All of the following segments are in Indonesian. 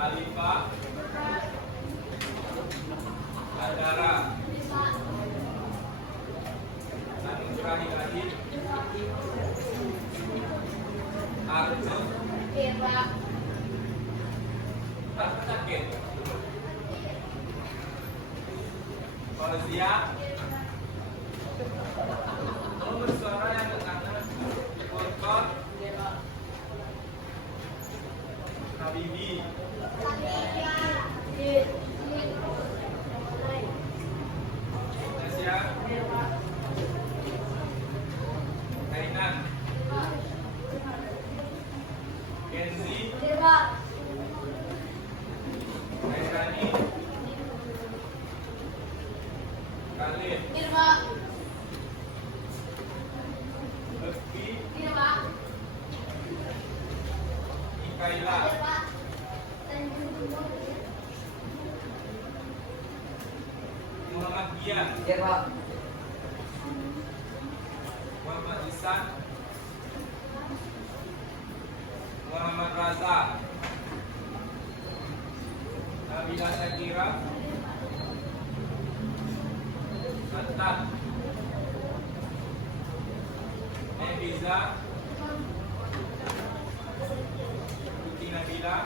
Alifah, Adara, Anugrah Ilahi, Arjun, tak sakit, Fauzia, tolong bersuara yang ke kanan, Furqan, Habibi, Tasya, Kainan, Kenzi, Kairani, Khalid, Lutfi, Ikaila, Muhammad Gian, Muhammad Ihsan, Muhammad Raza, Nabila Syakira, Santan, Nebiza, Putri Nabila,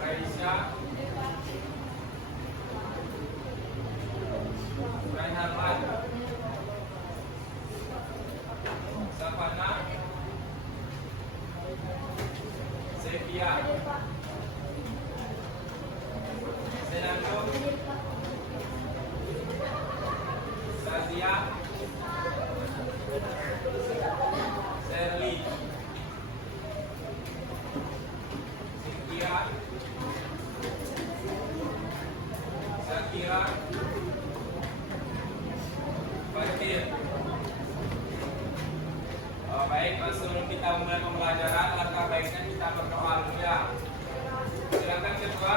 Raisya, Raiharman, Safana, Sevia, Senando, Sazia, Serli, Cynthia, Shakira, Fatir. Baik, sebelum kita mulai pembelajaran, langkah baiknya kita berdoa dulu ya. Silakan ketua.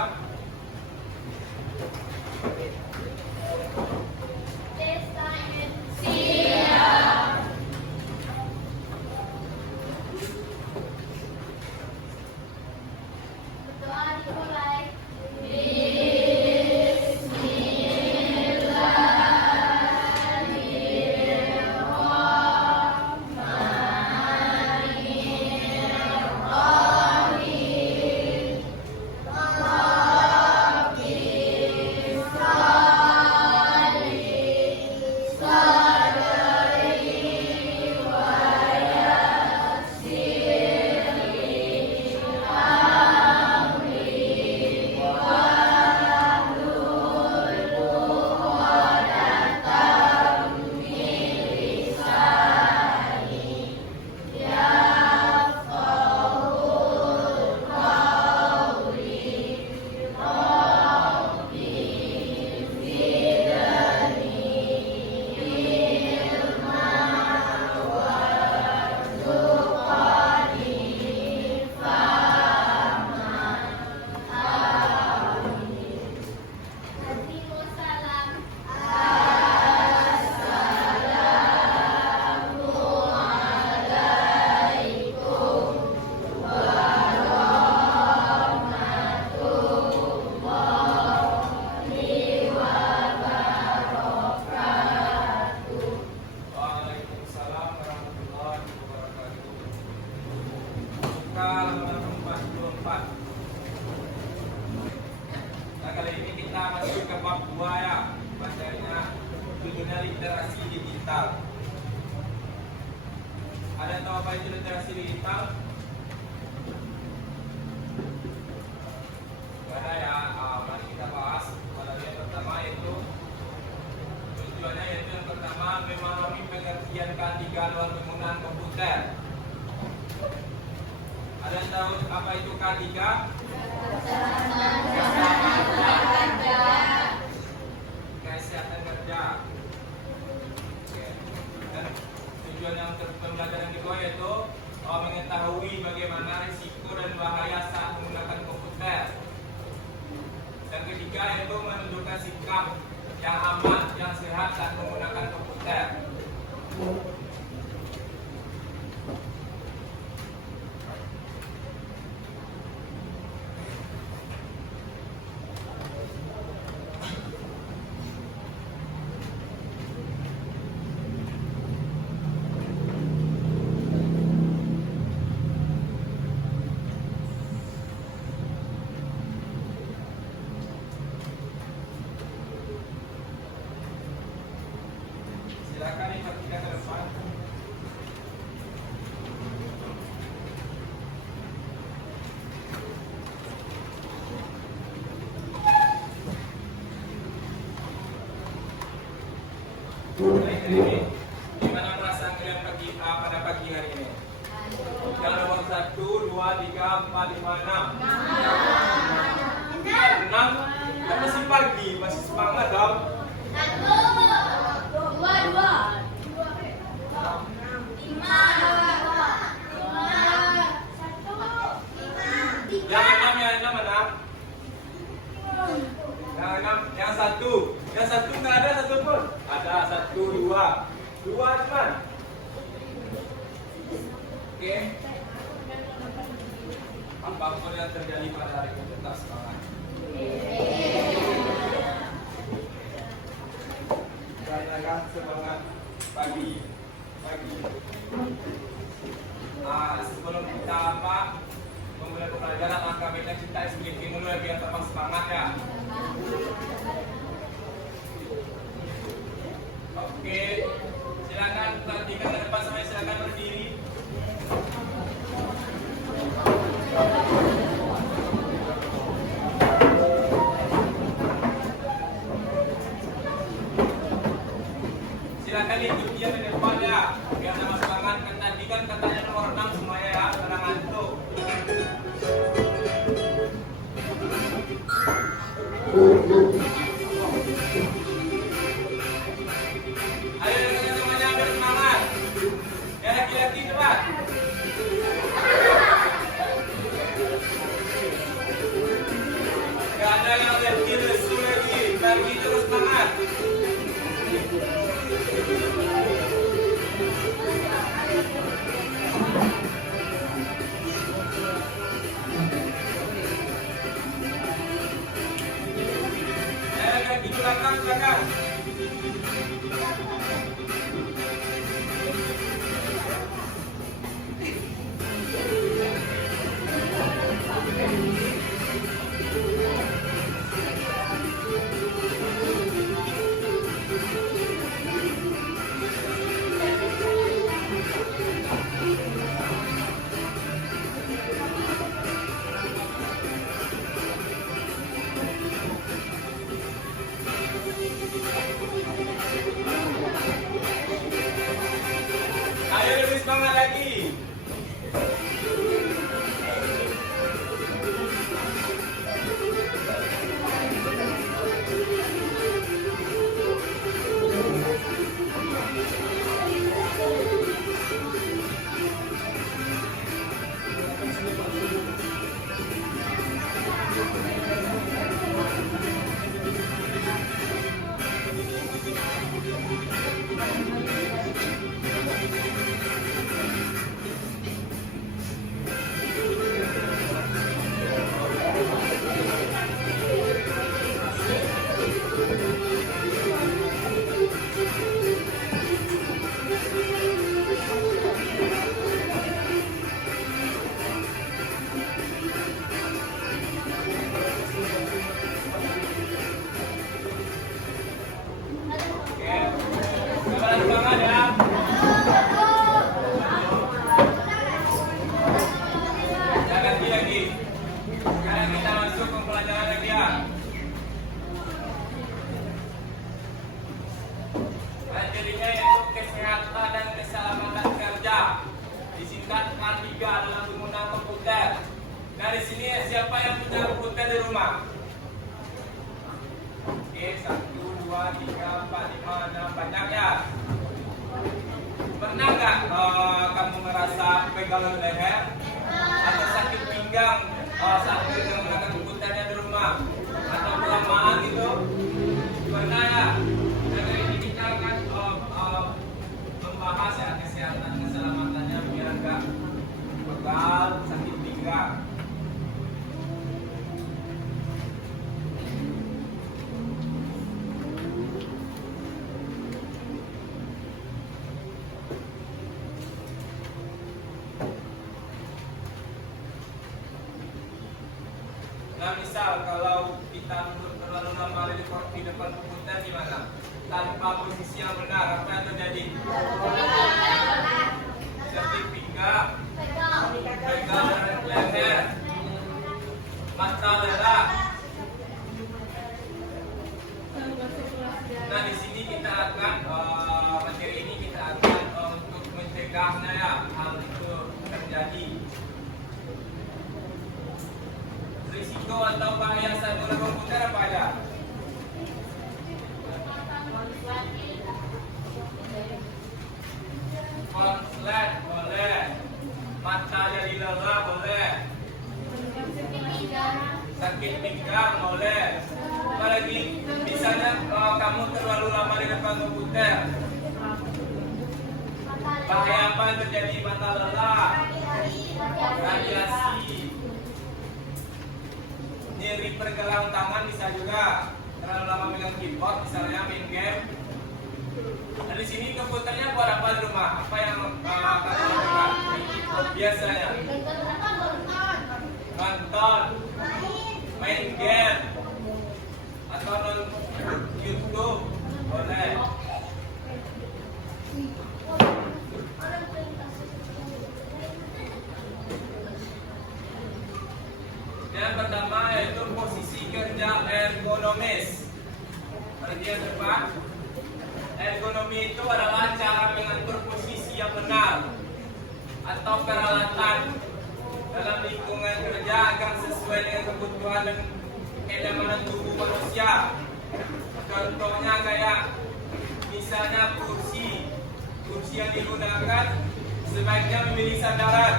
Kali ini kita masuk ke bab 2 ya. Bacanya judulnya literasi digital. Ada yang tahu apa itu literasi digital? Ada ya. Mari kita bahas. Pada yang pertama yaitu tujuannya yaitu yang pertama memahami pengertian K3 luar penggunaan komputer. Ada yang tahu apa itu K3? Kesehatan kerja. Dan tujuan yang pembelajaran kedua yaitu mengetahui bagaimana risiko dan bahaya saat menggunakan komputer. Yang ketiga yaitu menunjukkan sikap yang aman, yang sehat saat menggunakan komputer. ini. Gimana perasaan kalian pada pagi hari ini? Yang nomor 1, 2, 3, 4, 5, 6. 6. Kan masih pagi, masih semangat dong. 1, 2, 5. Yang 6 mana? Yang 1. Yang 1 nggak ada satu pun. Ada 1, 2. 2 cuman. Oke. Apapun yang terjadi pada hari ini tetap semangat. Rayakan semangat pagi. Sebelum kita memulai pembelajaran angka beta cinta SPP mulai biar tetap semangat ya. Oke, silakan perhatikan ke depan sampai silakan berdiri. Silakan ikut dia ke depan ya, biar sama semangat. Kan tadi kan katanya nomor 6 semuanya ya, karena ngantuk. Ayo teman-temannya ambil semangat. Ya laki-laki cepat. Gak ada yang lebih lesu lagi, bagi terus semangat. Silakan. Ayo lebih semangat lagi. Dari sini siapa yang punya komputer di rumah? Oke, 1, 2, 3, 4, 5, 6, banyak ya. Pernah nggak kamu merasa pegangan leher atau sakit pinggang saat menggunakan komputernya di rumah atau kelamaan gitu? Pernah ya? Nah, dari ini kita akan membahas ya kesehatan keselamatannya biar nggak pegal sakit pinggang. Nah, misal kalau kita duduk terlalu lama di depan komputer gimana? Tanpa posisi yang benar, apa yang terjadi? Sakit pinggang, pegal leher, mata lelah. Nah, di sini kita akan risiko atau bahaya saat guna komputer apa aja? Konslet boleh, mata jadi lelah boleh, sakit pinggang boleh. Apalagi misalnya kalau kamu terlalu lama di depan komputer, bahaya apa yang terjadi? Mata lelah, radiasi, nyeri pergelangan tangan bisa juga, terlalu lama megang keyboard misalnya main game. Nah di sini komputernya buat apa di rumah? Apa yang kalian lakukan biasanya? Nonton, main game, atau nonton YouTube boleh. Yang pertama yaitu posisi kerja ergonomis. Bagian depan. Ergonomi itu adalah cara mengatur posisi yang benar atau peralatan dalam lingkungan kerja agar sesuai dengan kebutuhan dan kenyamanan tubuh manusia. Contohnya kayak misalnya kursi yang digunakan sebaiknya memilih sandaran.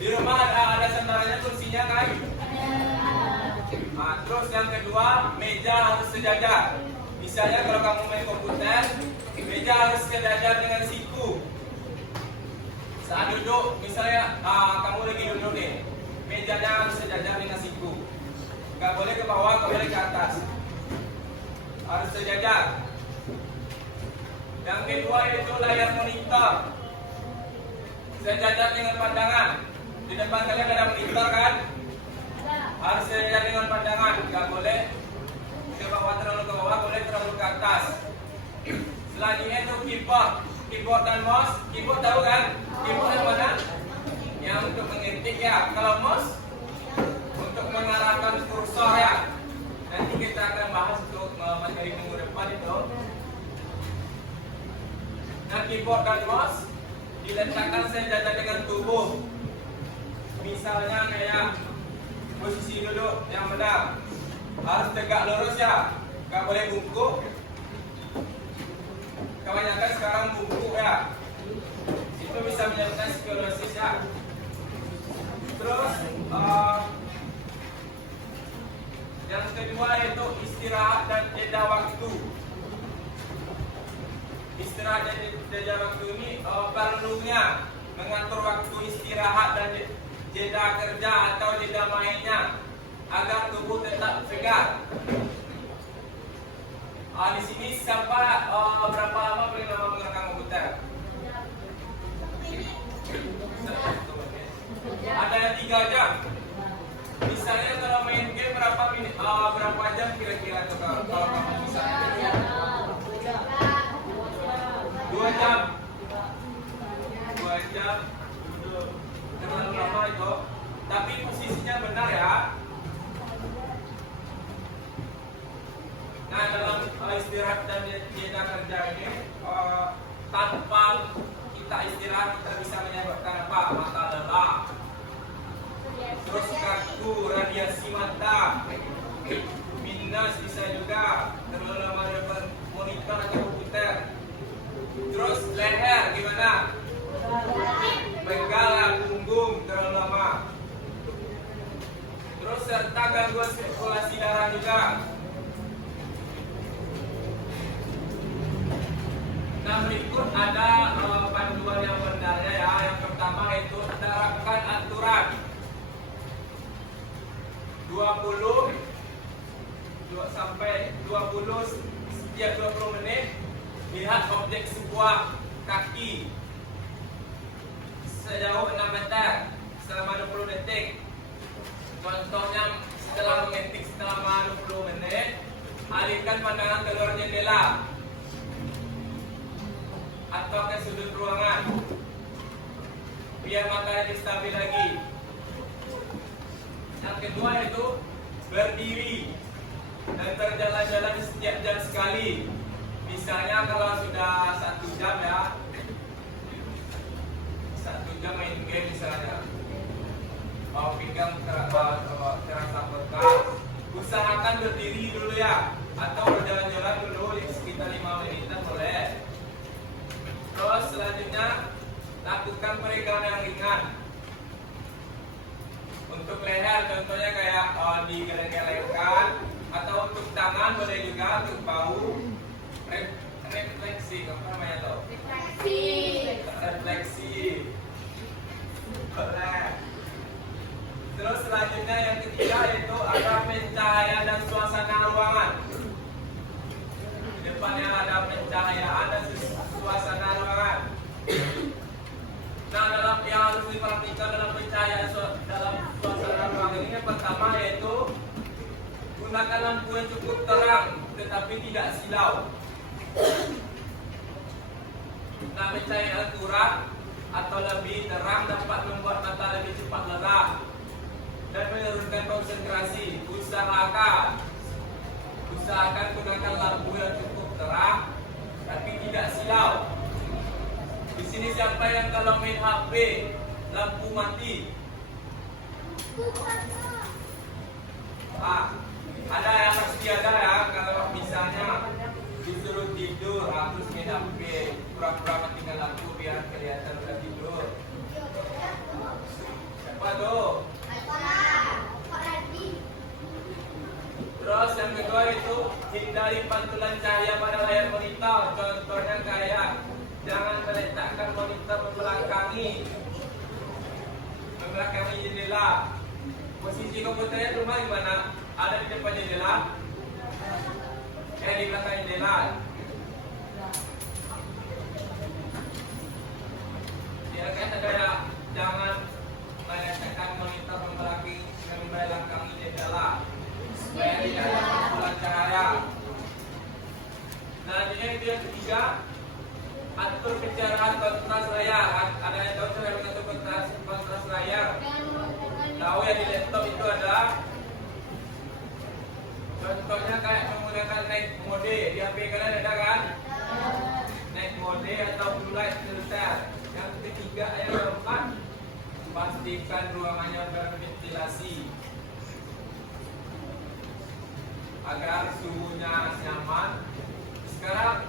Di rumah ada sandarannya kursinya kan? Nah, terus yang kedua, meja harus sejajar. Misalnya kalau kamu main komputer, meja harus sejajar dengan siku. Saat duduk, misalnya kamu lagi duduk nih, mejanya harus sejajar dengan siku. Gak boleh ke bawah, gak boleh ke atas. Harus sejajar. Yang kedua yaitu layar monitor. Sejajar dengan pandangan. Di depan kalian ada monitor kan? Harus sejajar dengan pandangan. Gak boleh ke bawah, terlalu ke bawah, boleh terlalu ke atas. Selanjutnya itu keyboard dan mouse. Keyboard tahu kan? Keyboard yang mana? Yang untuk mengetik ya. Kalau mouse untuk mengarahkan kursor ya. Nanti kita akan bahas untuk materi minggu depan itu. Nah, keyboard dan mouse diletakkan sejajar dengan tubuh. Misalnya kayak posisi duduk yang benar. Harus tegak lurus ya, gak boleh bungkuk. Kebanyakan sekarang bungkuk ya. Itu bisa menyebabkan sklerosis ya. Terus yang kedua yaitu istirahat dan jeda waktu. Istirahat dan jeda waktu ini perlunya mengatur waktu istirahat dan jeda kerja atau jeda mainnya agar tubuh tetap segar. Di sini siapa berapa lama paling lama menggunakan komputer? Ada yang 3 jam. Misalnya kalau main game berapa jam kira-kira tuh kalau kamu bisa? 2 jam. 2 jam. Terlalu lama itu. Tapi posisinya benar ya. Nah dalam istirahat dan jeda kerja ini tanpa kita istirahat kita bisa menyebabkan apa? Mata lelah, terus kaku, radiasi mata, minus bisa juga, terlalu lama depan monitor atau komputer. Terus leher gimana? Pegal punggung terlalu lama. Terus serta gangguan sirkulasi darah juga. Nah berikut ada panduan yang benarnya ya. Yang pertama itu terapkan aturan 20 sampai 20 setiap 20 menit lihat objek sebuah kaki sejauh 6 meter selama 20 detik. Contohnya setelah mengetik selama 20 menit, alihkan pandangan keluar jendela atau ke sudut ruangan biar matanya stabil lagi. Yang kedua itu berdiri dan berjalan-jalan setiap jam sekali. Misalnya kalau sudah 1 jam ya, 1 jam main game misalnya, pinggang terasa usahakan berdiri dulu ya, atau berjalan-jalan dulu sekitar 5 menitan boleh. Terus selanjutnya lakukan peregangan yang ringan. Untuk leher contohnya kayak digeleng-gelengkan, atau untuk tangan boleh juga, untuk bahu refleksi, apa namanya tuh? Refleksi. Boleh. Terus selanjutnya yang ketiga yaitu ada pencahayaan dan suasana ruangan. Di depannya ada pencahayaan dan suasana ruangan. Nah, dalam yang harus diperhatikan dalam pencahayaan dalam suasana ruangan ini yang pertama yaitu gunakan lampu yang cukup terang tetapi tidak silau. Nah, pencahayaan kurang atau lebih terang dapat membuat mata lebih cepat lelah dan menurunkan konsentrasi. Usahakan gunakan lampu yang cukup terang tapi tidak silau. Di sini siapa yang kalau main HP lampu mati? Ada yang pasti ada ya, kalau misalnya disuruh tidur terus main HP, pura-pura matikan lampu biar kelihatan udah tidur. Siapa tuh? Terus yang kedua itu hindari pantulan cahaya pada layar monitor. Contohnya kayak jangan meletakkan monitor membelakangi jendela. Posisi komputernya rumah gimana? Ada di depan jendela? Di belakang jendela. Ya kan ada ya, jangan meletakkan monitor membelakangi jendela supaya tidak ada pantulan cahaya. Selanjutnya itu yang ketiga, atur pencerahan kontras layar. Ada yang tahu cara mengatur kontras layar? Tahu ya, di laptop itu ada. Contohnya kayak menggunakan night mode. Di HP kalian ada kan? Night mode atau blue light filter. Yang ketiga, yang keempat, pastikan ruangannya berventilasi agar suhunya nyaman. Sekarang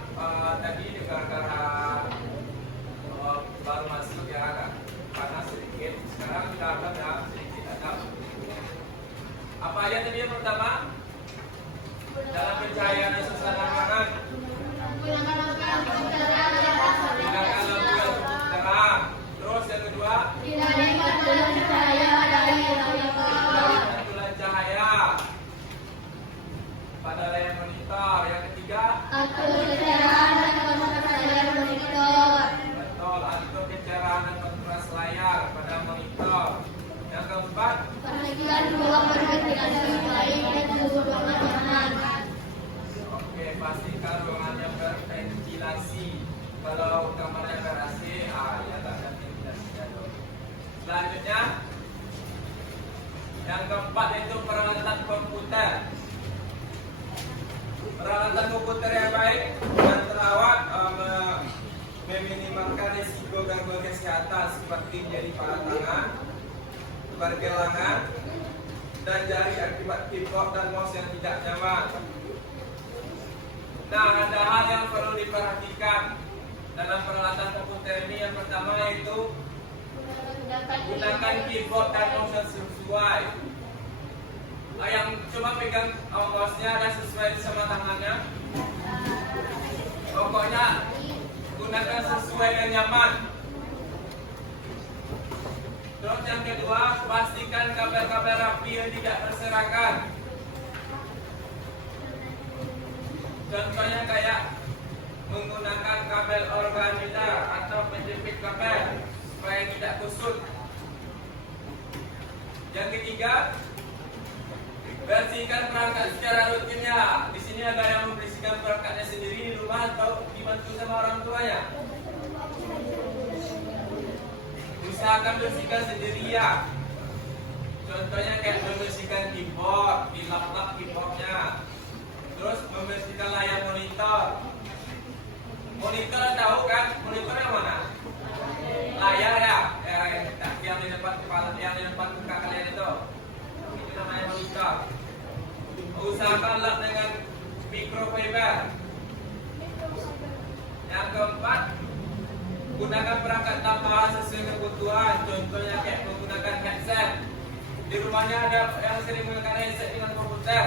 tadi gara-gara baru masuk ya agak panas sedikit. Sekarang sudah ada sedikit adab. Apa aja tadi yang pertama? Dalam pencahayaan dan suasana ruangan. Gunakan lampu yang cukup terang. Terus yang kedua? Hindari pantulan cahaya pada layar monitor. Yang ketiga? Atur pencerahan dan kontras layar monitor. Betul, atur pencerahan dan kontras layar pada monitor. Yang keempat? Pastikan ruang berventilasi baik dan suhu ruangan aman. Oke, pastikan ruangannya berventilasi. Kalau kamarnya ber-AC, ya tak ada ventilasinya tuh. Selanjutnya, yang keempat itu peralatan komputer. Peralatan komputer yang baik dan terawat meminimalkan risiko gangguan kesehatan seperti nyeri pada tangan, pergelangan, dan jari akibat keyboard dan mouse yang tidak nyaman. Nah, ada hal yang perlu diperhatikan dalam peralatan komputer ini. Yang pertama yaitu gunakan keyboard dan mouse yang sesuai. Yang coba pegang mouse-nya dan sesuai sama tangannya. Pokoknya gunakan sesuai dan nyaman. Terus yang kedua, pastikan kabel-kabel rapi yang tidak berserakan. Contohnya kayak menggunakan kabel organizer atau penjepit kabel supaya tidak kusut. Yang ketiga, bersihkan perangkat secara rutin ya. Di sini ada yang membersihkan perangkatnya sendiri di rumah atau dibantu sama orang tuanya. Usahakan bersihkan sendiri ya. Contohnya kayak membersihkan keyboard, dilap-lap keyboardnya. Terus membersihkan layar monitor. Monitor tahu kan? Monitor yang mana? Layar ya, yang di depan kepala, yang di depan muka kalian itu. Itu namanya monitor. Usahakan lap dengan microfiber. Yang keempat, gunakan perangkat tambahan sesuai kebutuhan. Contohnya kayak menggunakan headset. Di rumahnya ada yang sering menggunakan headset dengan komputer.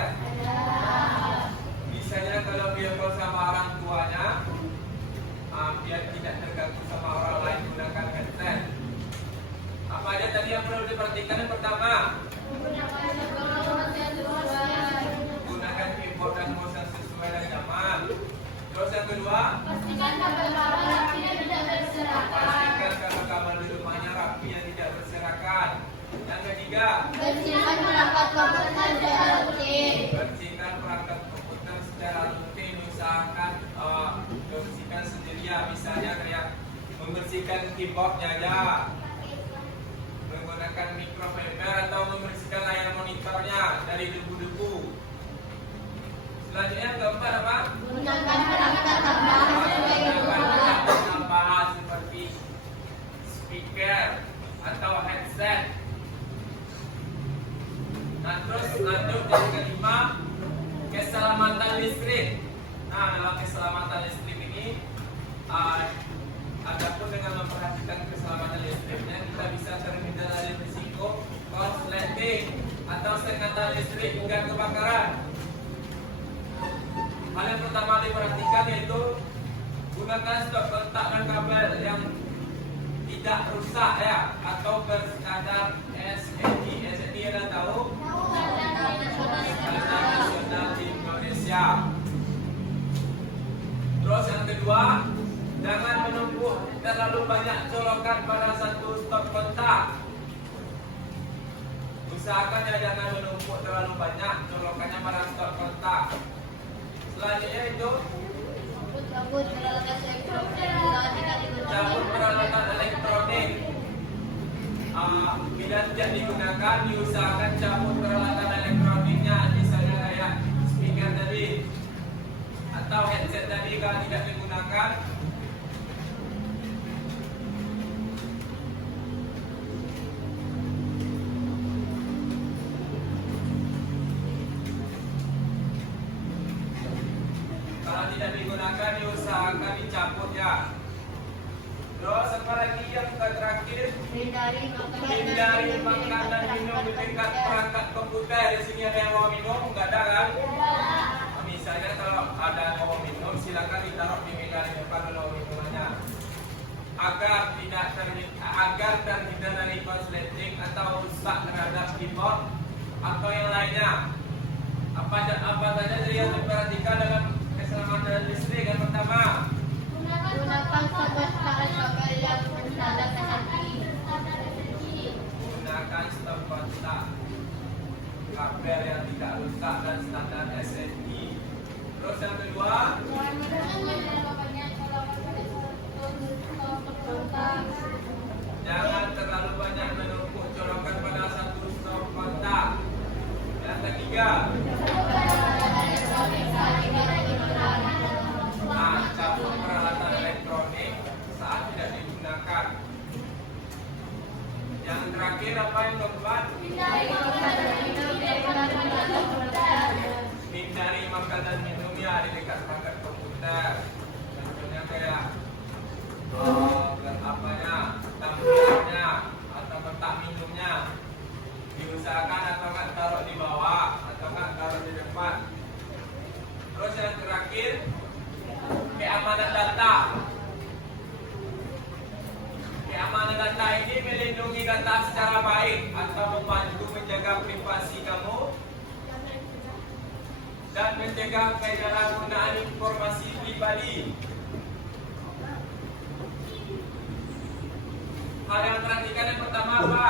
Misalnya kalau dia sama orang tuanya, biar tidak terganggu sama orang lain menggunakan headset. Apa aja tadi yang perlu diperhatikan? Yang pertama, gunakan keyboard dan mouse yang sesuai dengan zaman. Terus yang kedua, pastikan kamar di rumahnya rapi yang tidak berserakan. Yang ketiga, bersihkan perangkat komputer secara rutin. Usahakan bersihkan sendiri ya. Misalnya kayak membersihkan keyboardnya aja, menggunakan microfiber atau membersihkan layar monitornya dari debu-debu. Selanjutnya yang keempat apa? Gunakan perangkat tambahan seperti speaker atau headset. Nah, terus lanjut yang kelima, keselamatan listrik. Nah, dalam keselamatan listrik ini, adapun dengan memperhatikan keselamatan listriknya, kita bisa terhindar dari risiko korsleting atau sengatan listrik hingga kebakaran. Hal yang pertama diperhatikan yaitu gunakan stop kontak dan kabel yang tidak rusak ya, atau berstandar SNI. SNI Anda tahu? Standar Nasional di Indonesia. Terus yang kedua, jangan menumpuk terlalu banyak colokan pada satu stop kontak. Usahakan ya jangan menumpuk terlalu banyak colokannya pada stop kontak. Selanjutnya itu cabut peralatan elektronik. Bila tidak digunakan, diusahakan cabut peralatan elektroniknya, misalnya kayak speaker tadi atau headset tadi kalau tidak digunakan. Kalau tidak digunakan, diusahakan dicabut ya. Terus apa lagi yang terakhir? Hindari makan dan minum di dekat perangkat komputer. Di sini ada yang mau minum, nggak ada kan? Misalnya kalau ada yang mau minum, silakan ditaruh di meja di depan dulu minumannya. Agar terhindar dari korsleting atau rusak terhadap keyboard atau yang lainnya. Apa saja yang diperhatikan dalam keselamatan listrik? Yang pertama, gunakan stop kontak kabel yang tidak rusak dan standar SNI. Terus yang kedua, jangan terlalu banyak menumpuk colokan pada satu stop kontak. Yang ketiga, cabut peralatan elektronik saat tidak digunakan. Yang terakhir apa yang keempat? Hindari makan dan minumnya di dekat perangkat komputer. Contohnya kayak tampilannya atau kotak minumnya diusahakan atau nggak taruh di bawah atau nggak taruh di depan. Terus yang terakhir, keamanan data. Keamanan data ini melindungi data secara baik atau membantu menjaga privasi kamu dan mencegah penyalahgunaan informasi pribadi. Hal yang perhatikan yang pertama apa?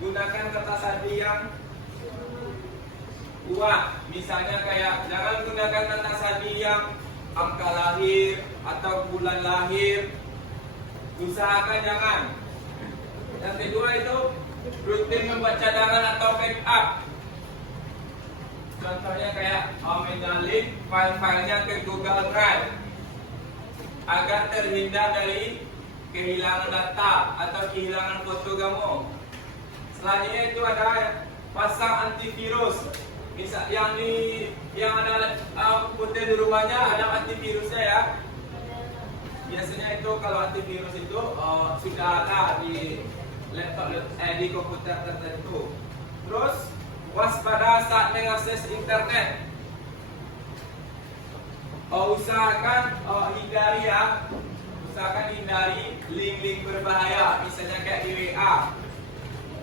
Gunakan kata sandi yang kuat. Misalnya kayak jangan gunakan kata sandi yang angka lahir atau bulan lahir. Usahakan jangan. Yang kedua itu rutin membuat cadangan atau backup. Contohnya kayak menjalin file-filenya ke Google Drive agar terhindar dari kehilangan data atau kehilangan foto kamu. Selanjutnya itu ada pasang antivirus. Misal yang ada komputer di rumahnya ada antivirusnya ya. Biasanya itu kalau antivirus itu sudah ada di laptop di komputer tertentu. Terus waspada saat mengakses internet. Usahakan hindari link-link berbahaya, misalnya kayak di WA.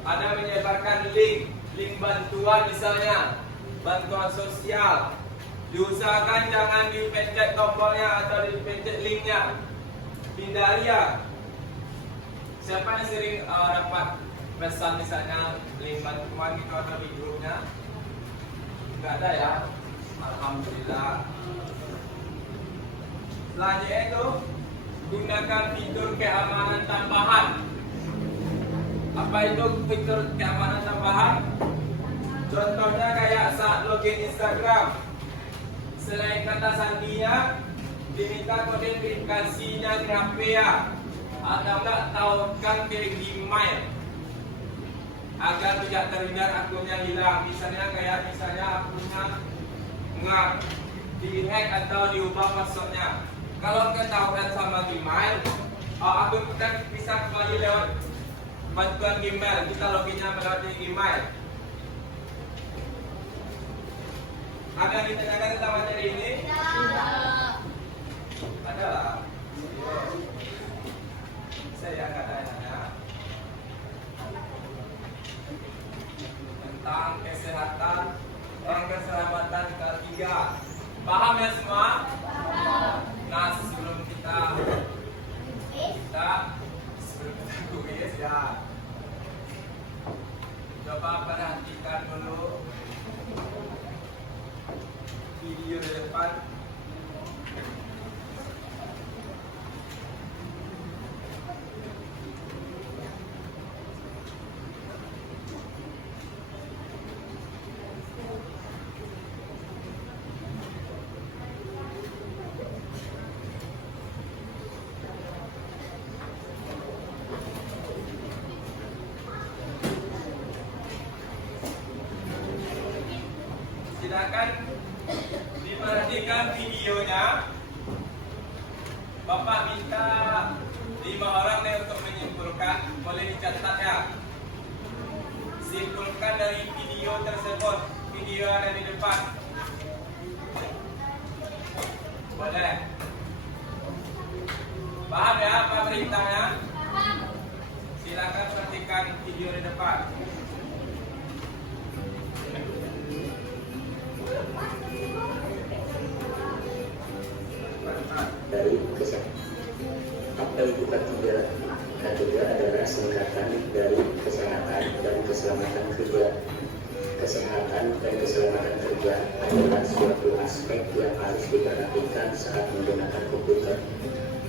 Ada menyebarkan link bantuan misalnya, bantuan sosial. Diusahakan jangan dipencet tombolnya atau dipencet linknya. Hindari ya. Siapa yang sering dapat pesan misalnya link bantuan gitu atau di grupnya? Enggak ada ya? Alhamdulillah. Selanjutnya itu gunakan fitur keamanan tambahan. Apa itu fitur keamanan tambahan? Contohnya kayak saat login Instagram, selain kata sandinya, diminta kode verifikasinya di HP ya, atau enggak tautkan ke Gmail agar tidak terlihat akunnya hilang. Misalnya akunnya nggak dihack atau diubah passwordnya. Kalau ketahuan sama Gmail, akun kita bisa kembali lewat bantuan Gmail. Kita loginnya melalui Gmail. Ada yang ditanyakan tentang materi ini? Tidak. Ada lah. Saya nggak tanya tentang kesehatan dan keselamatan ketiga. Paham ya semua? Nah, sebelum kita kuis ya, coba perhatikan dulu video di depan. Silakan diperhatikan videonya. Bapak minta 5 orang nih untuk menyimpulkan, boleh dicatat ya. Simpulkan dari video tersebut, video yang ada di depan. Boleh. Paham ya apa perintahnya? Silakan perhatikan video di depan. Dari kesehatan. Apa itu ketiga? Ketiga adalah singkatan dari kesehatan dan keselamatan kerja. Kesehatan dan keselamatan kerja adalah suatu aspek yang harus diperhatikan saat menggunakan komputer.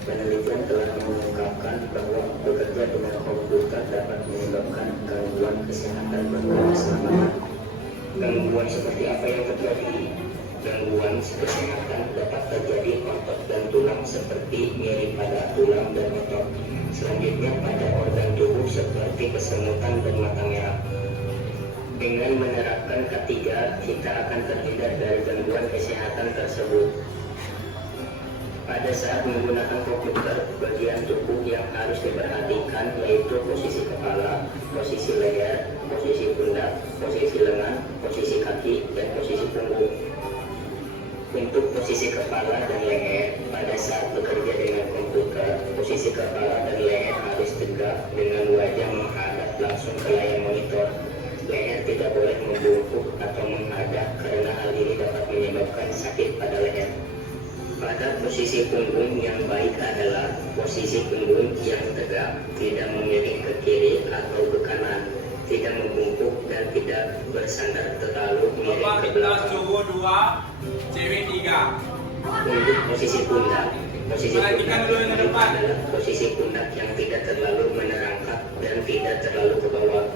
Penelitian telah mengungkapkan bahwa bekerja dengan komputer dapat menyebabkan gangguan kesehatan dan keselamatan. Gangguan seperti apa yang terjadi? Gangguan kesehatan dapat terjadi otot dan tulang seperti nyeri pada tulang dan otot. Selanjutnya pada organ tubuh seperti kesemutan dan mata merah. Dengan menerapkan ketiga, kita akan terhindar dari gangguan kesehatan tersebut. Pada saat menggunakan komputer, bagian tubuh yang harus diperhatikan yaitu posisi kepala, posisi leher, posisi pundak, posisi lengan, posisi kaki, dan posisi punggung. Untuk posisi kepala dan leher, pada saat bekerja dengan komputer, posisi kepala dan leher harus tegak dengan wajah menghadap langsung ke layar monitor. Leher tidak boleh membungkuk atau menghadap karena hal ini dapat menyebabkan sakit pada leher. Pada posisi punggung yang baik adalah posisi punggung yang tegak, tidak memiring ke kiri atau ke kanan, tidak membungkuk dan tidak bersandar terlalu miring ke belakang. Cowok 2, cewek 3. Untuk posisi pundak, posisi pundak yang depan adalah posisi pundak yang tidak terlalu menerangkap dan tidak terlalu ke bawah.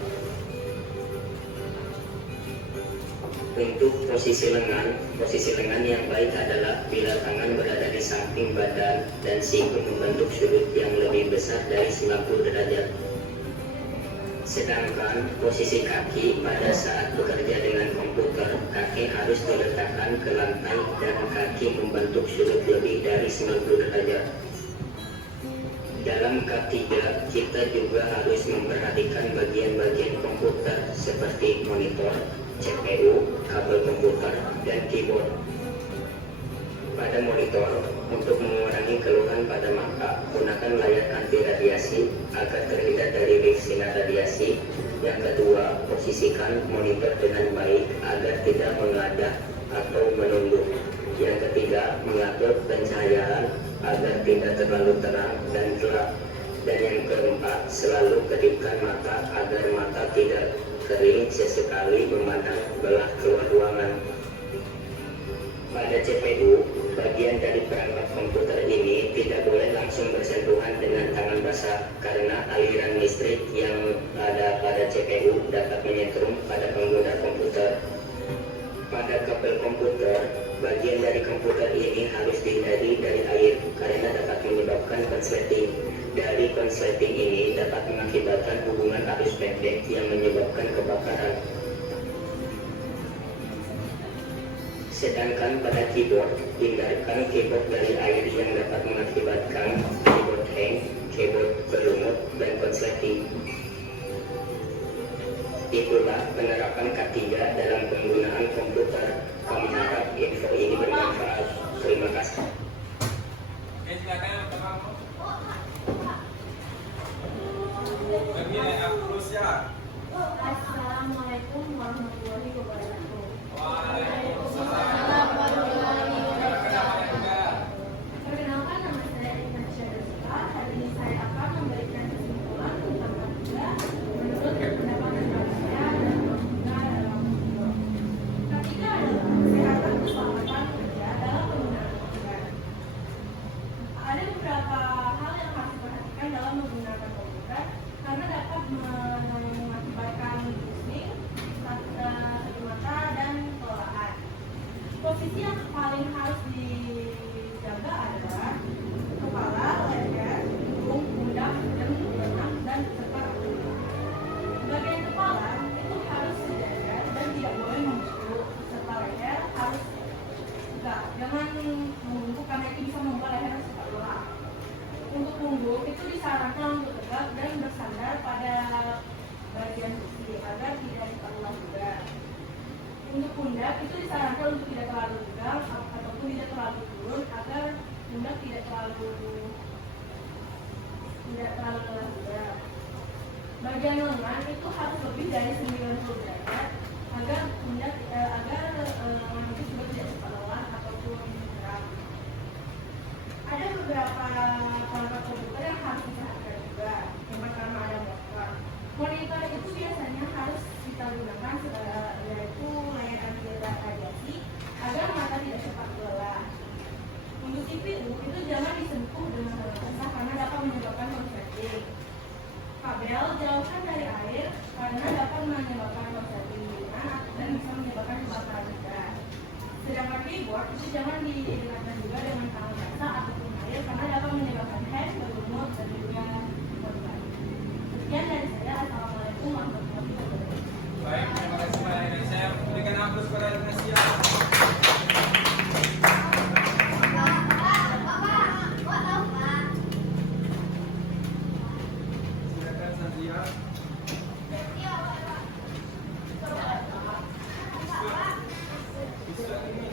Untuk posisi lengan yang baik adalah bila tangan berada di samping badan dan siku membentuk sudut yang lebih besar dari 90 derajat. Sedangkan posisi kaki pada saat bekerja dengan komputer, kaki harus diletakkan ke lantai dan kaki membentuk sudut lebih dari 90 derajat. Dalam K3, kita juga harus memperhatikan bagian-bagian komputer seperti monitor, CPU, kabel komputer, dan keyboard. Pada monitor, untuk mengurangi keluhan pada mata, gunakan layar anti radiasi agar terhindar dari rik sinar radiasi. Yang kedua, posisikan monitor dengan baik agar tidak mengadah atau menunduk. Yang ketiga, mengatur pencahayaan agar tidak terlalu terang dan gelap. Dan yang keempat, selalu kedipkan mata agar mata tidak kering sesekali memandang belah keluar ruangan. Pada CPU, bagian dari perangkat komputer ini tidak boleh langsung bersentuhan dengan tangan basah karena aliran listrik yang ada pada CPU dapat menyetrum pada pengguna komputer. Pada kabel komputer, bagian dari komputer ini harus dihindari dari air karena dapat menyebabkan konsleting. Dari konsleting ini dapat mengakibatkan hubungan arus pendek yang menyebabkan kebakaran. Sedangkan pada keyboard, hindarkan keyboard dari air yang dapat mengakibatkan keyboard hang, keyboard berlumut, dan konsleting. Itulah penerapan K3 dalam penggunaan komputer. Kami harap info ini bermanfaat. Terima kasih. Oke, silakan yang pertama. Bagi Afrosia. Assalamualaikum warahmatullahi wabarakatuh. Waalaikumsalam. Perkenalkan, nama saya Intan Syahrizka. Hari ini saya akan memberikan kesimpulan tentang K3 menurut pendapat saya dan juga dalam video. K3 adalah kesehatan keselamatan kerja dalam penggunaan komputer. Ada beberapa hal yang harus diperhatikan dalam menggunakan komputer karena dapat mengakibatkan pusing, sakit mata, dan kelelahan. Posisi yang paling harus dijaga adalah kepala, leher, hidung, pundak, dan benak, dan serta rambut. Bagian kepala itu harus dijaga dan tidak boleh membungkuk, serta leher harus tegak. Jangan membungkuk karena itu bisa membuat leher suka lelah. Untuk punggung itu disarankan untuk tegak dan bersandar pada bagian kursi agar tidak terlalu juga. Untuk pundak itu disarankan untuk tidak terlalu tegang ataupun tidak terlalu turun agar pundak tidak terlalu lelah juga. Bagian lengan itu harus lebih dari 90 derajat agar pundak lengan itu juga tidak cepat lelah ataupun gerak. Ada beberapa perangkat komputer yang harus diperhatikan juga. Yang pertama ada monitor. Monitor itu biasanya harus kita gunakan yaitu layar anti radiasi agar mata tidak cepat lelah. Untuk CPU itu jangan disentuh dengan basah karena dapat menyebabkan konsleting. Kabel jauhkan dari air karena dapat menyebabkan konsleting dan bisa menyebabkan kebakaran juga. Sedangkan keyboard itu jangan digunakan juga dengan tangan basah ataupun air karena dapat menyebabkan hang, berlumut, dan juga korban. Sekian dari saya. Assalamualaikum warahmatullahi wabarakatuh. Baik, terima kasih banyak. Saya berikan aplaus kepada Indonesia. Silakan Santia. Bisa ini.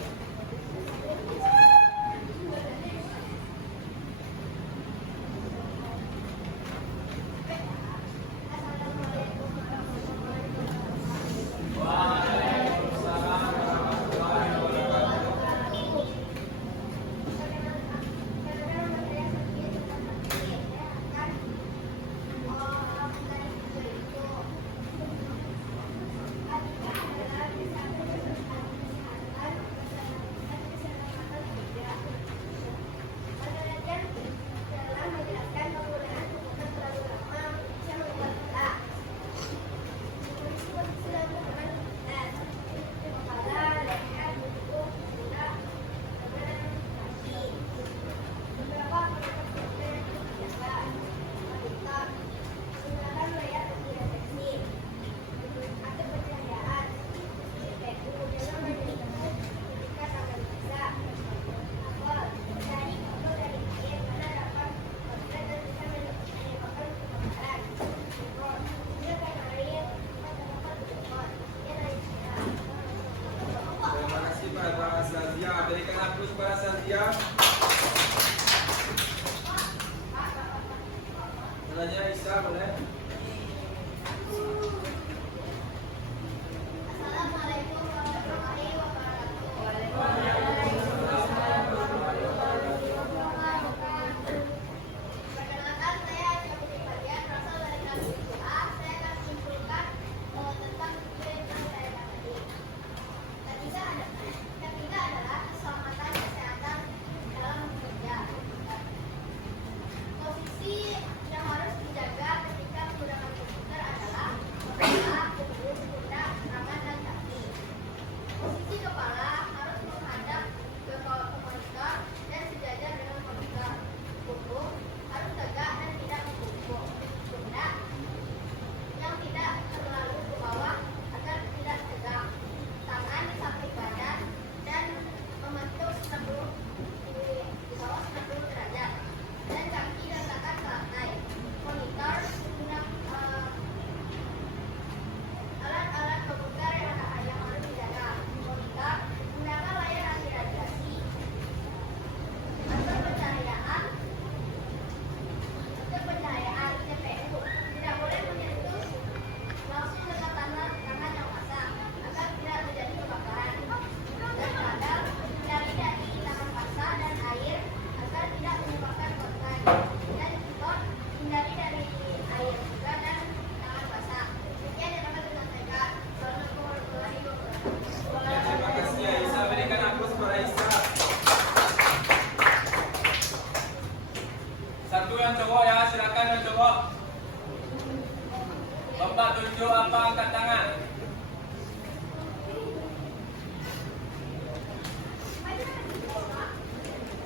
Bapak tunjuk apa, angkat tangan.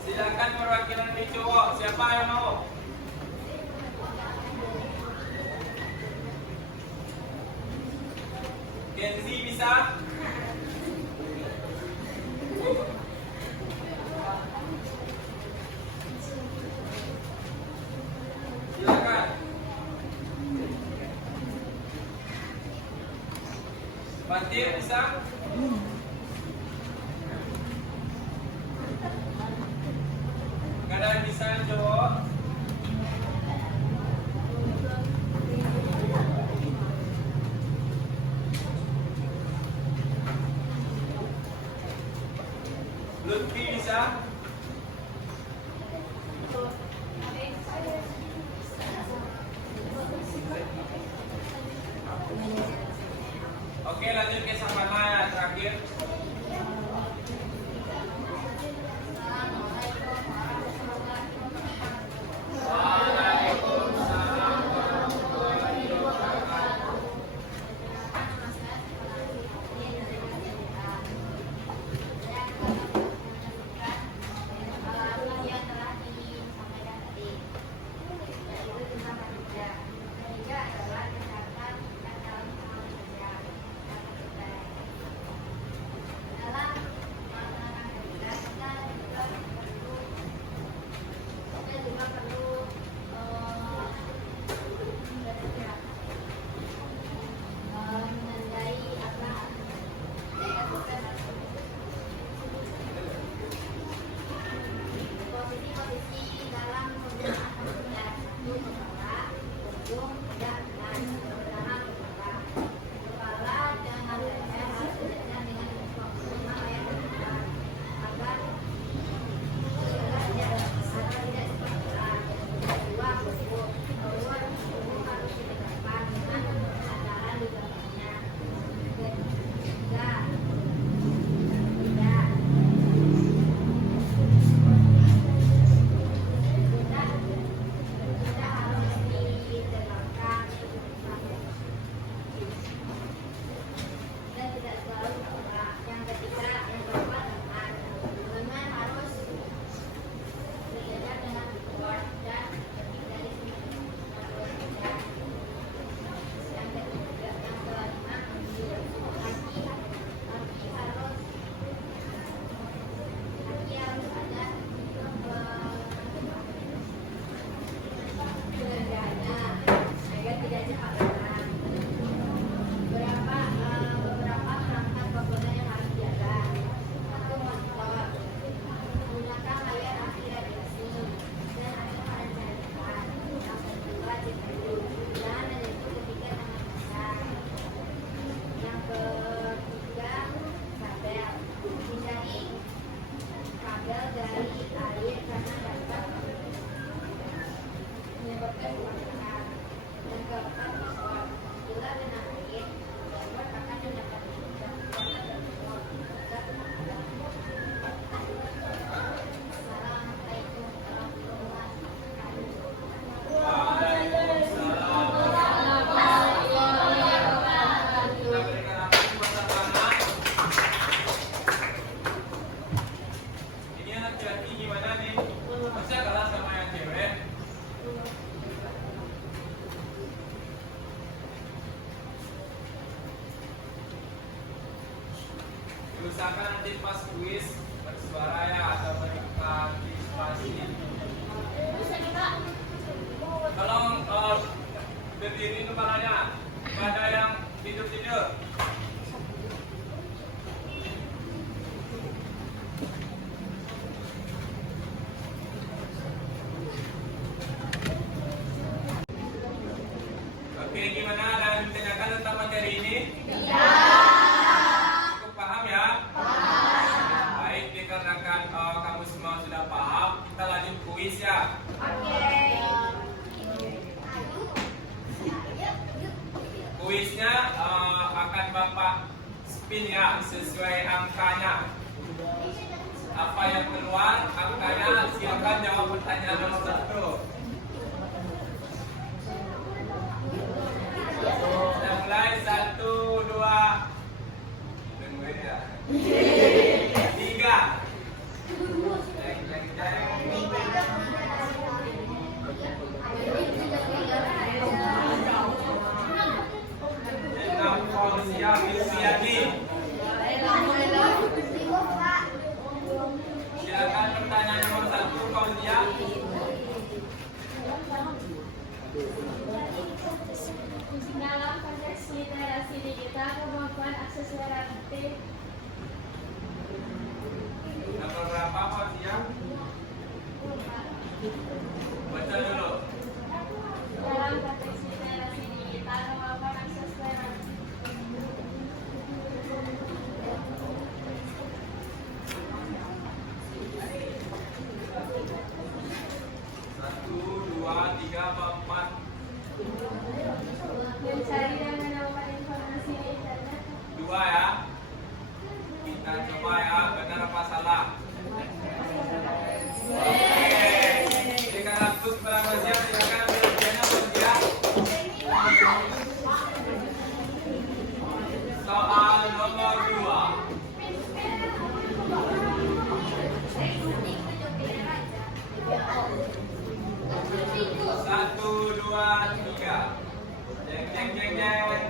Silakan perwakilan dari cowok. Siapa yang mau? Kenzi bisa? Silakan. Fatir bisa? Kadang bisa cowok. Lutfi bisa? Oke, lanjut ke Savana terakhir. Usahakan nanti pas kuis bersuara ya atau berpartisipasi. Tolong berdiri kepalanya, nggak ada yang tidur-tidur. Oke, gimana? Ada yang ditanyakan tentang materi ini? Iya. Cukup paham ya? Paham. Baik, dikarenakan kamu semua sudah paham, kita lanjut kuis ya. Oke. Kuisnya akan Bapak spin ya, sesuai angkanya. Apa yang keluar angkanya, silakan jawab pertanyaan nomor 1. Fauzia Fitriani. Silakan pertanyaan nomor 1 Fauzia. Dalam konteks literasi digital, kemampuan akses literasi Nomor berapa Fauzia? Baca dulu. dalam konteks literasi digital, kemampuan akses literasi Satu, dua, tiga, empat. mencari dan menemukan informasi di internet. 2 ya. Kita coba ya, benar apa salah. Oke. Jika laptop berapa siap, silakan jawabannya Fauzia. Soal nomor 2. 1, 2, 3. Jeng jeng jeng jeng.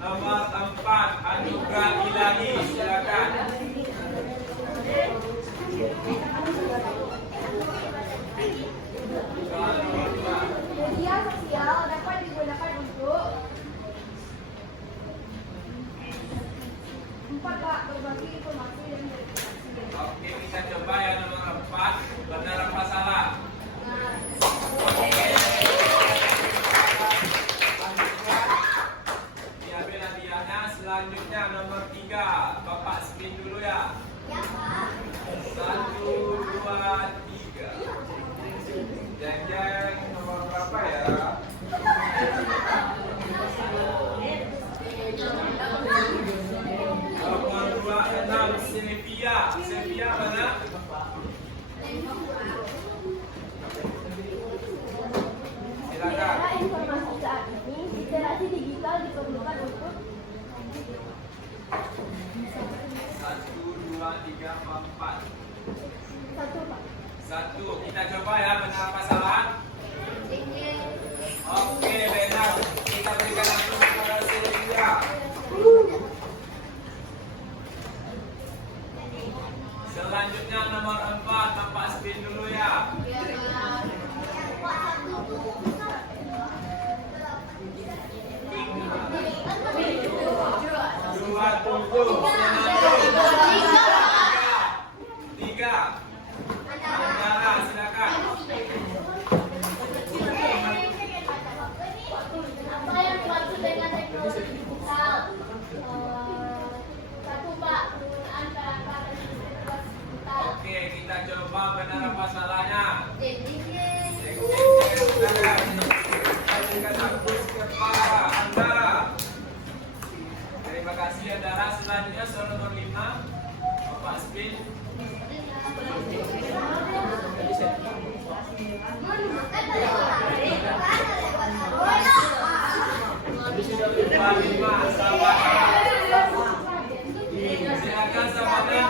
Nomor 4, Anugerah Ilahi, silakan. Soal nomor 2. Media sosial dapat digunakan untuk 4 Pak, berbagi informasi dan verifikasi. Oke, kita coba ya nomor 4. Benar apa salah? Diambil hadiahnya. Selanjutnya nomor 3. Bapak spin dulu ya. 1, 2, 3. Jeng jeng. Nomor berapa ya? Nomor 26. Sylvia. Sylvia mana? Silakan. Era informasi saat ini, literasi digital diperlukan untuk 1, 2, 3, 4. 1 Pak. 1. Kita coba ya, benar apa salah? Oke, benar. Kita berikan langsung kepada Sylvia. Selanjutnya nomor 4. Bapak spin dulu ya. 3. Saudara, silakan. Apa yang dimaksud dengan teknologi digital? 1 Pak, penggunaan perangkat dan sistem digital. Oke, kita coba benar apa salahnya. Jeng, jeng, jeng. Silakan. Berikan bagus kepada Anda. Terima kasih Andara. Selanjutnya soal nomor 5. Bapak spin. Lima, sahabat. Silakan sahabatnya.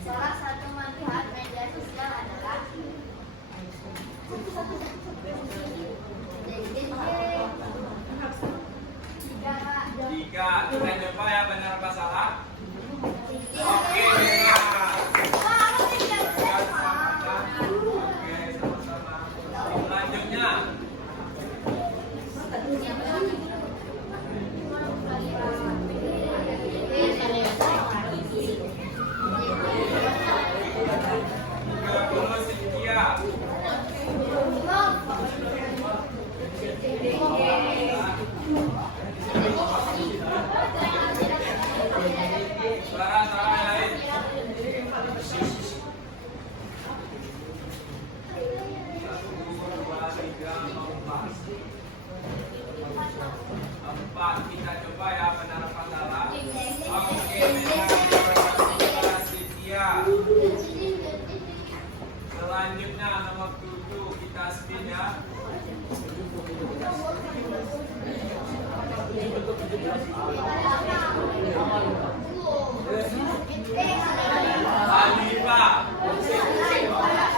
Salah satu manfaat media sosial adalah Tiga. Kita coba ya, benar apa salah? Oke, benar. Silakan sahabatnya.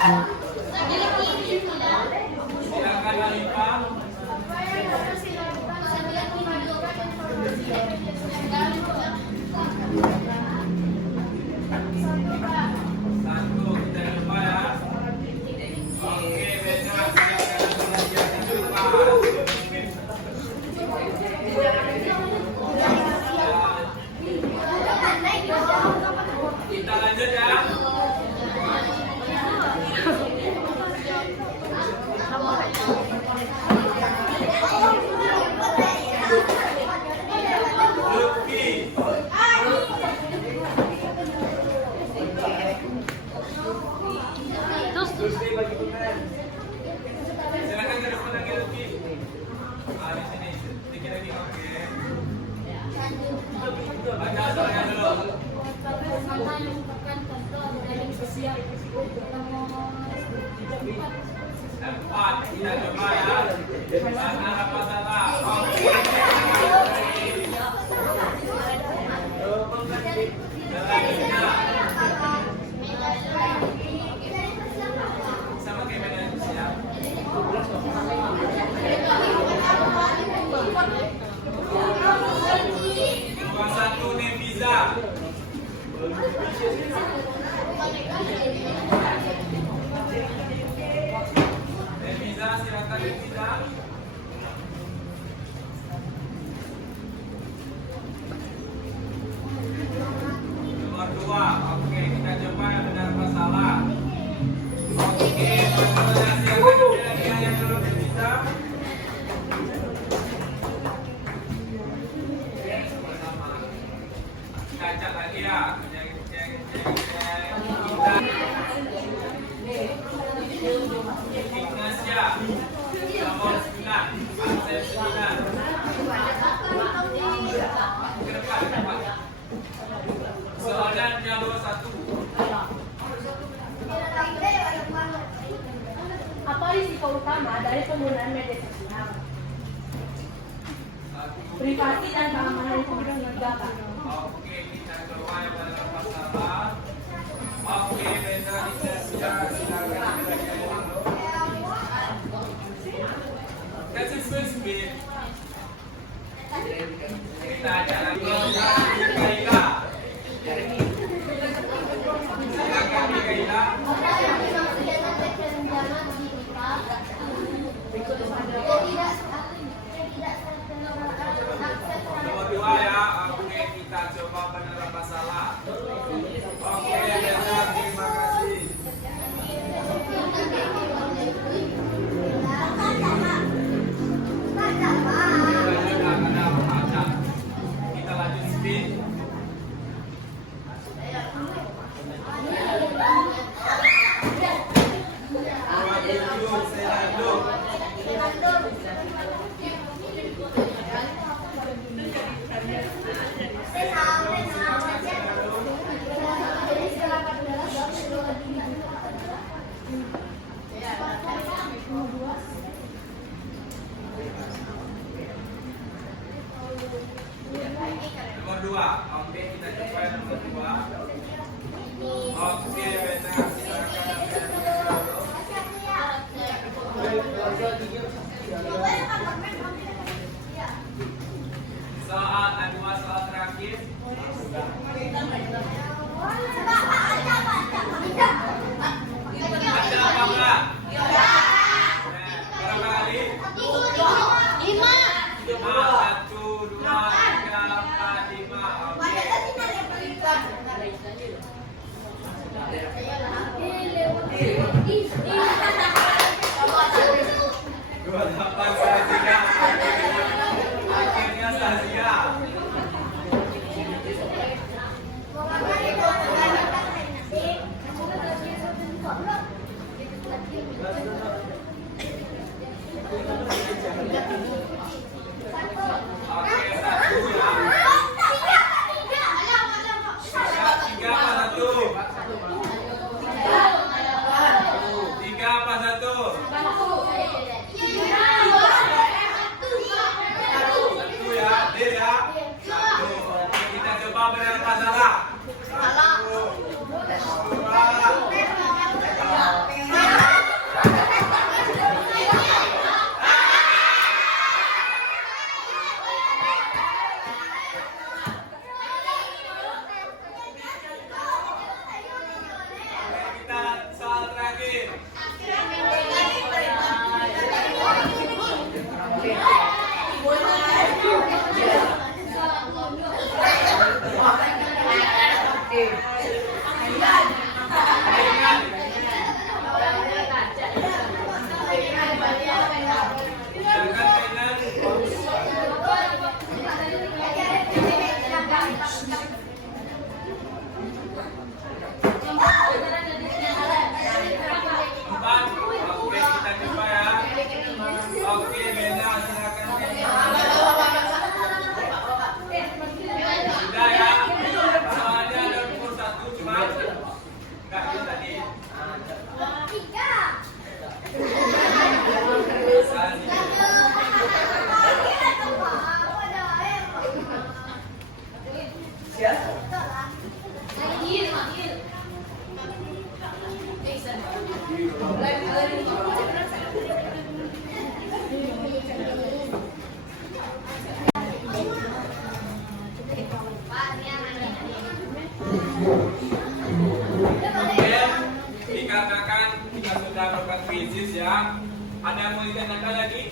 Silakan Alifah. Satu, kita lupa ya. Oke, benar. Silakan kita lanjut ya. Lutfi. Silakan terus lagi Lutfi. Di sini sedikit lagi, oke. Baca soalnya dulu. Empat, kita coba ya. Mana apa salah? Oke. Selanjutnya. Sama kayak medan siap. Nomor satu Neviza. Neviza, silakan Neviza. Nomor dua, oke kita coba yang benar apa salah. Oke, silakan lagi yang dulu Neviza. Cacat lagi ya. Ignasia nomor 9, absen 9. Ke depan. Soalan yang 21. Apa risiko utama dari penggunaan media sosial? Privasi dan keamanan informasi data. Oke, kita coba yang benar apa salah. Oke, benar Ignasia, silakan. Kasih speed. Kita aja lagi. Kaila. Silakan Kaila. Nomor 2 ya. Oke, kita coba benar apa salah. Oke, benar. Terima kasih. Kita lanjut speed. Nomor 2. Oke, kita coba yang nomor 2. Oke, benar. Soal dua soal terakhir. Ada apa enggak? Berapa kali? 5. 1, 2, 3, 4, 5. Dua 8 Sazia. Akhirnya Sazia. Oke, 1 ya. 3 apa 1? 3 Kemudian dikarenakan kita sudah melakukan krisis ya, ada yang mau ditanyakan lagi?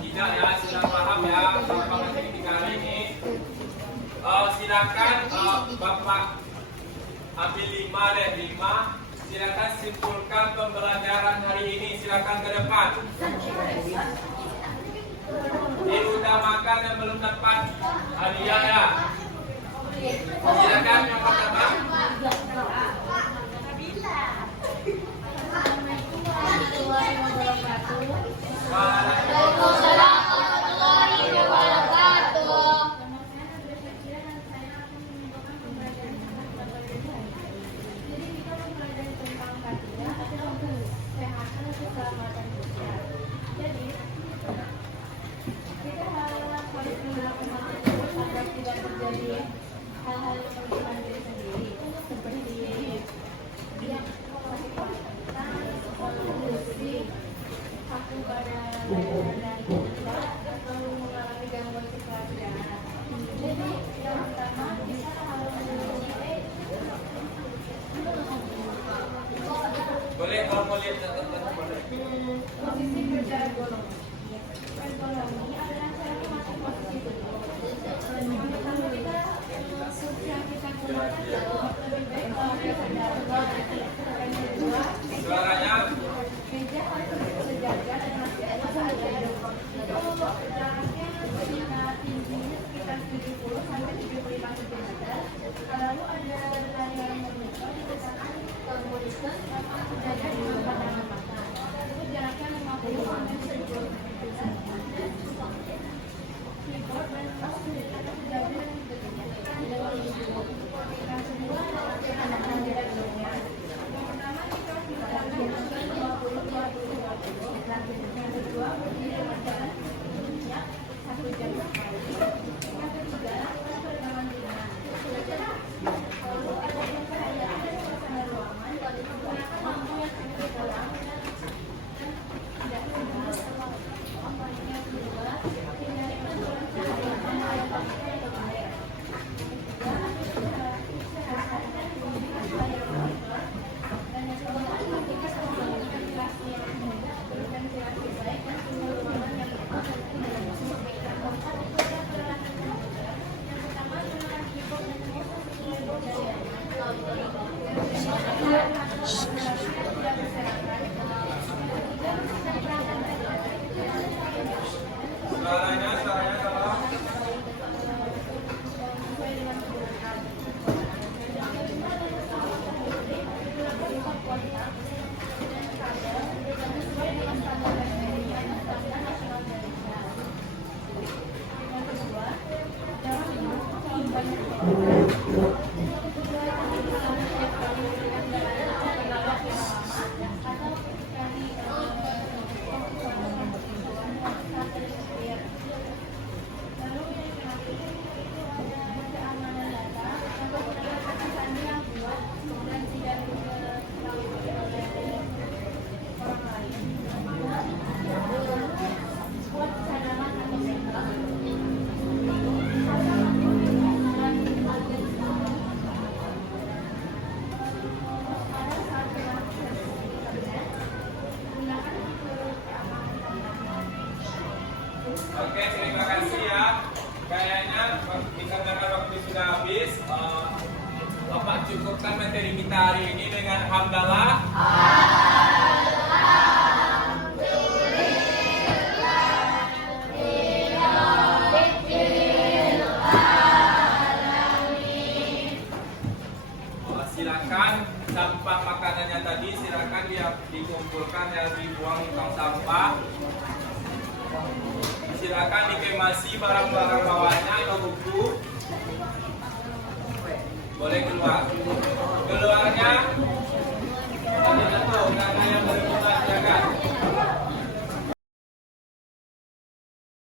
Tidak ya, sudah paham ya apa materi kita hari ini. Silakan Bapak ambil 5 dan 5. Silakan simpulkan pembelajaran hari ini. Silakan ke depan. Diutamakan yang belum dapat hadiah ya. Silakan yang pertama. Waalaikumsalam warahmatullahi wabarakatuh. Jadi kita mempelajari tentang katidah atau kesehatan dan keselamatan kerja. Jadi kita harus menggunakan hal tersebut agar tidak terjadi hal-hal yang merugikan diri sendiri, seperti yang kondisi aku pada daerah dari kita atau mengalami gangguan keselamatan. Jadi yang pertama kita harus Boleh kalau mau lihat catatan boleh. posisi kerja ergonomi. Ergonomi adalah cara memakai posisi duduk. Yang pertama kita yang kita gunakan lebih baik kalau kita dapat. Yang kedua, Suaranya meja harus sejajar dan masih ada kalau jaraknya sekitar tingginya sekitar 70 sampai 75 cm. Lalu ada layar monitor digunakan monitor atau sejajar dengan pandangan mata. Itu jaraknya 50 sampai 70 cm. Keyboard dan mouse digunakan sejajar dengan yang kedua adalah anak-anak di dalamnya. Yang pertama kita gunakan 20. Yang kedua berdiri berjalan minyak 1 jam sekali. Yang ketiga peregangan ringan. Lalu ada pencahayaan dan suasana ruangan. Gunakan lampu yang sedikit terang dan tidak terang. Yang kedua hindari benturan cahaya dan air pasir yang berbahaya. Yang ketiga kesehatan dan bimbingan layar monitor. Dan yang keempat memastikan penggunaan ventilasi yang mudah, berventilasi baik dan suhu ruangan yang tepat. Yang keempat ikuti peralatan komputer. Yang pertama gunakan keyboard dan mouse sesuai budaya. Yang kedua adalah aplikasi yang tidak berserakan. Yang ketiga menggunakan peralatan belajar. suaranya salah. Sesuai dengan kebutuhan. Yang kelima adalah saluran listrik digunakan untuk kontak dan kabel dan sesuai dengan standar SPI dan standar nasional Indonesia. Yang kedua, jangan menggunakan banyak telepon. Yang ketiga, menggunakan elektronik dengan kendaraan terlalu lama atau dari sampai setir. Lalu yang keenam itu ada keamanan data atau menggunakan kata sandi yang kuat dan tidak diketahui oleh orang lain. Buat cadangan atau backup. Pada saat melakukan internet, gunakan fitur keamanan tambahan. Oke, terima kasih ya. Kayaknya dikarenakan waktu sudah habis, Bapak cukupkan materi kita hari ini dengan hamdalah. Silakan sampah makanannya tadi silakan dikumpulkan dan dibuang di tong sampah. Silakan dikremasi barang-barang bawahnya atau buku. Boleh keluar. Keluarnya